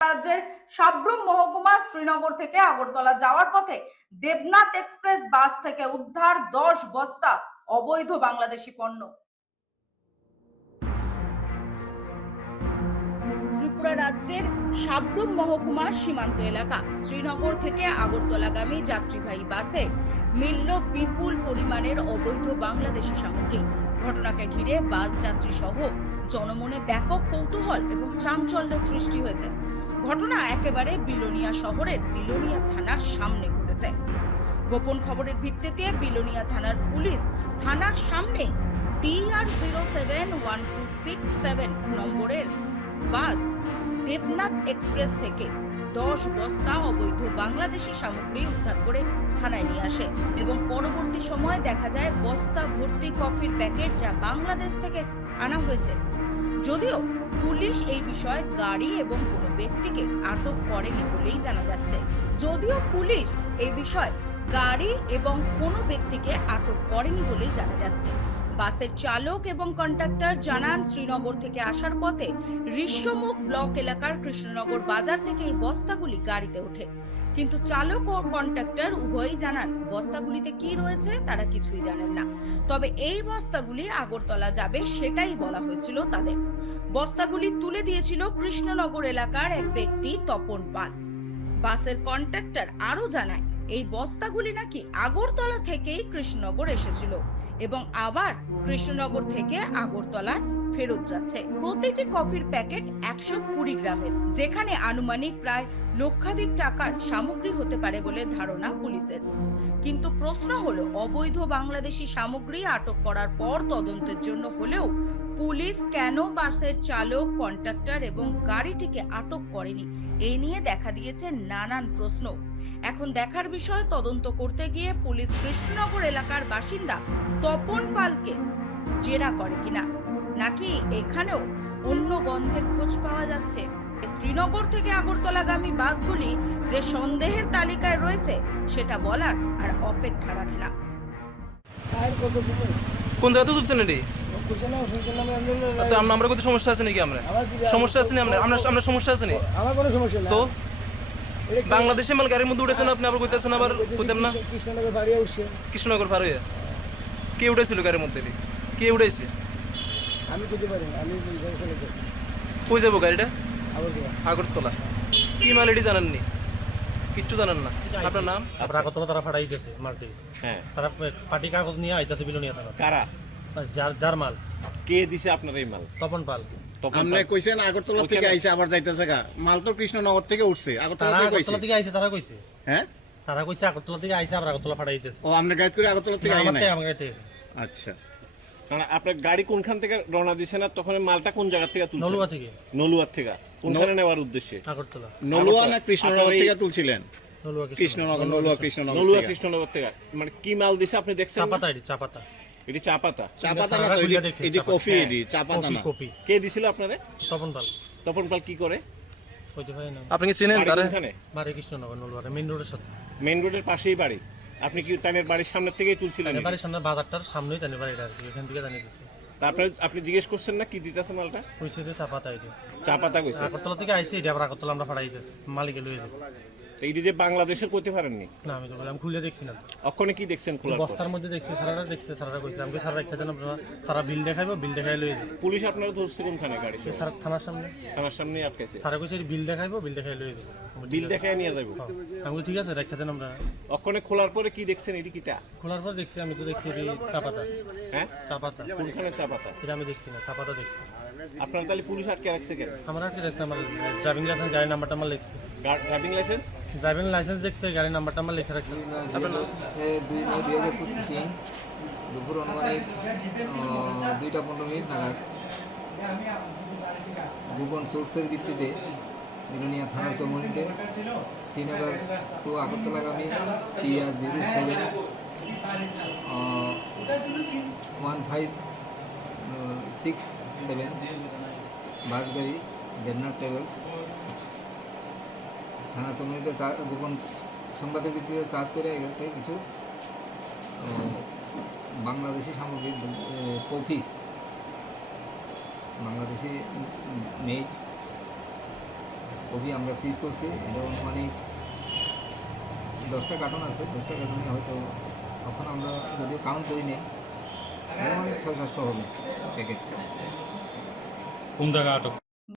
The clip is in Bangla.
রাজ্যের সাব্রুম মহকুমা শ্রীনগর থেকে আগরতলা যাওয়ার পথে দেবনাথ এক্সপ্রেস বাস থেকে উদ্ধার দশ বস্তা অবৈধ বাংলাদেশি পণ্য। রাজ্যের সাব্রুম মহকুমার সীমান্ত এলাকা। শ্রীনগর থেকে আগরতলাগামী যাত্রীবাহী বাসে মিলল বিপুল পরিমাণের অবৈধ বাংলাদেশি সামগ্রী। ঘটনাকে ঘিরে বাস যাত্রী সহ জনমনে ব্যাপক কৌতূহল এবং চাঞ্চল্যের সৃষ্টি হয়েছে। ঘটনা একেবারে বিলোনিয়া শহরের বিলোনিয়া থানার সামনে ঘটেছে। গোপন খবরের ভিত্তিতে বিলোনিয়া থানার পুলিশ থানার সামনে D R zero seven one two six seven নম্বরের বাস দেবনাথ এক্সপ্রেস থেকে দশ বস্তা অবৈধ বাংলাদেশি সামগ্রী উদ্ধার করে থানায় নিয়ে আসে এবং পরবর্তী সময় দেখা যায় বস্তা ভর্তি কফির প্যাকেট যা বাংলাদেশ থেকে আনা হয়েছে। যদিও পুলিশ এই বিষয়ে গাড়ি এবং কোনো ব্যক্তিকে আটক করেনি বলেই জানা যাচ্ছে। যদিও পুলিশ এই বিষয়ে গাড়ি এবং কোনো ব্যক্তিকে আটক করেনি বলেই জানা যাচ্ছে। বাসের চালক এবং কন্ডাক্টর জানান, শ্রীনগর থেকে আসার পথে ঋষ্যমুখ ব্লক এলাকার কৃষ্ণনগর বাজার থেকে এই বস্তাগুলি গাড়িতে ওঠে। কিন্তু চালক ও কন্ডাক্টর উভয়ই জানান, বস্তাগুলিতে কি রয়েছে তারা কিছুই জানেন না। তবে এই বস্তাগুলি আগরতলা যাবে সেটাই বলা হয়েছিল তাদের। বস্তাগুলি তুলে দিয়েছিল কৃষ্ণনগর এলাকার এক ব্যক্তি তপন পাল। বাসের কন্ট্রাক্টর আরও জানায়, এই বস্তাগুলি নাকি আগরতলা থেকেই কৃষ্ণনগর এসেছিল। এবং আবার কৃষ্ণনগর থেকে আগরতলা ফেরত যাচ্ছে। প্রতিটি কফির প্যাকেট একশো কুড়ি গ্রামের, যেখানে আনুমানিক প্রায় লক্ষাধিক টাকার সামগ্রী হতে পারে বলে ধারণা পুলিশের। কিন্তু প্রশ্ন হলো, অবৈধ বাংলাদেশি সামগ্রী আটক করার পর তদন্তের জন্য হলেও পুলিশ কেন বাসের চালক কন্ট্রাক্টর এবং গাড়িটিকে আটক করেনি? এই নিয়ে দেখা দিয়েছে নানান প্রশ্ন। এখন দেখার বিষয়, তদন্ত করতে গিয়ে পুলিশ কৃষ্ণনগর এলাকার বাসিন্দা তপন পালকে জেরা করে কিনা? নাকি এখানেও অন্য গন্ধের খোঁজ পাওয়া যাচ্ছে? শ্রীনগর থেকে আগরতলাগামী বাসগুলি যে সন্দেহের তালিকায় রয়েছে সেটা বলার আর অপেক্ষা রাখে না। কত কোন জায়গাতে তুলছেন এটি? তো আমরা কোনো সমস্যা আছে নাকি আমরা? সমস্যা আছে নি আমরা? আমরা আমরা সমস্যা আছে নি আমার কোনো সমস্যা না তো? বাংলাদেশে মাল গাড়ির মধ্যে উঠেছেন আপনি? আবার কইতেছেন আবার কইতেন না? কৃষ্ণ- কৃষ্ণনগর বাড়ি উঠছে। কৃষ্ণনগর পার হয়ে কে উঠেছিল গাড়ির মধ্যে কে উঠেছে আমি বুঝতে পারি আমি। কই যাব গাড়িটা? আগরতলা। কি মাল এটি জানেননি? কিচ্ছু জানেন না। আপনার নাম? তারপর আগরতলা তারা ফাটাই দিতেছে মালটি। হ্যাঁ। তারা পার্টি কাগজ নিয়ে আইতাছে বিলুনিয়া তারা। কারা? যার যার মাল। কে দিছে আপনার এই মাল? তপন পাল। তপন আপনি। কইছেন আগরতলা থেকে আইছে আবার যাইতেছে গা। মাল তো কৃষ্ণনগর থেকে উঠছে। আগরতলা থেকে কইছে। আগরতলা থেকে আইছে তারা কইছে? হ্যাঁ? তারা কইছে আগরতলা থেকে আইছে আবার আগরতলা ফাটাই দিতেছে। ও আপনি গাইড করে আগরতলা থেকে আই আমার নাই? থেকে আচ্ছা। মানে আপনার গাড়ি কোনখান থেকে রওনা দিছে না তখন মালটা কোন জায়গা থেকে তুলছেন? নলুয়া থেকে। নলুয়ার থেকে। কোনখানে নেওয়ার উদ্দেশ্যে? আগরতলা। নলুয়া না কৃষ্ণনগর থেকে তুলছিলেন? নলুয়া কৃষ্ণনগর। নলুয়া কৃষ্ণনগর নলুয়া কৃষ্ণনগর থেকে। মানে কি মাল দিছে আপনি দেখছেন চাপাতা এটি চাপাতা। এটি চা পাতা চা পাতা না এটি-। কফি হ্যাঁ। এটি চা পাতা কপি না। কপি কে দিছিল আপনারে? তপন পাল। তপন পাল কি করে? কইতে পারি না। আপনি কি চেনেন বাড়ি বাড়ি কৃষ্ণনগর নলুয়া মেইন রোডের সাথে। মেইন রোডের পাশেই বাড়ি। আপনি কি তানের বাড়ির সামনে থেকেই তুলছিলেন? তাদের বাড়ির সামনে বাজারটার সামনেই তানের বাড়িটা আছে এখান থেকে জানিয়ে দিচ্ছে তারপরে আপনি জিজ্ঞেস করছেন না কি দিতেছে মালটা? কইছে যে চাপাতা চা পাতা কইছে। আগরতলা থেকে আইছে এটা আবার আগরতলা আমরা ফাটাই দিতেছে মালিকে লয়ে যাবে। তো যে বাংলাদেশের করতে পারেননি না আমি তো আমি খুলে দেখছি না। অক্ষণে কি দেখছেন খোলার বস্তার মধ্যে দেখছি সারারা কইছে আমাকে সারা দেন আপনারা সারা বিল দেখাইবো বিল দেখাই লই পুলিশ আপনারা ধরছে কোনখানে গাড়ি থানার সামনে। থানার সামনে সারা কইছে বিল দেখাইবো বিল দেখাই লই বিল নিয়ে যাব হ্যাঁ। আমি ঠিক আছে দেন আমরা অক্ষণে খোলার পরে কি দেখছেন এটি কিটা? খোলার পর দেখছি আমি তো দেখছি চাপাতা। হ্যাঁ? চাপাতা। কোনখানে এটা আমি দেখছি না চাপাতা দেখছি। আপনার তাহলে পুলিশ আটকে রাখছে কেন? আমার আর কি দেখছি আমার ড্রাইভিং লাইসেন্স গাড়ির নাম্বারটা আমার লিখছি। ড্রাইভিং লাইসেন্স ড্রাইভিং লাইসেন্স দেখছে, গাড়ির নাম্বারটা আমার লিখে রাখছে। দুই নয় দুই হাজার পঁচিশ দুপুর অনুমানিক দুইটা পনেরো মিনিট নাগাদ সোর্সের ভিত্তিতে বিলোনিয়া থানা চৌমনিতে Srinagar to আগরতলাগামী T R zero seven one five six seven bus গাড়ি দেবনাথ ট্রাভেলস। থানা চৌমনিতে চা- গোপন সংবাদের ভিত্তিতে চার্জ করে এখানে কিছু। বাংলাদেশি সামগ্রী কফি। বাংলাদেশি মেড কবি আমরা সিজ করছি। এটা অনুমানিক দশটা কার্টন আছে। দশটা কার্টনে হয়তো এখন আমরা যদিও কাউন্ট করি নাই, অনুমানিক ছয় সাতশো হবে প্যাকেট কোন জায়গা আটক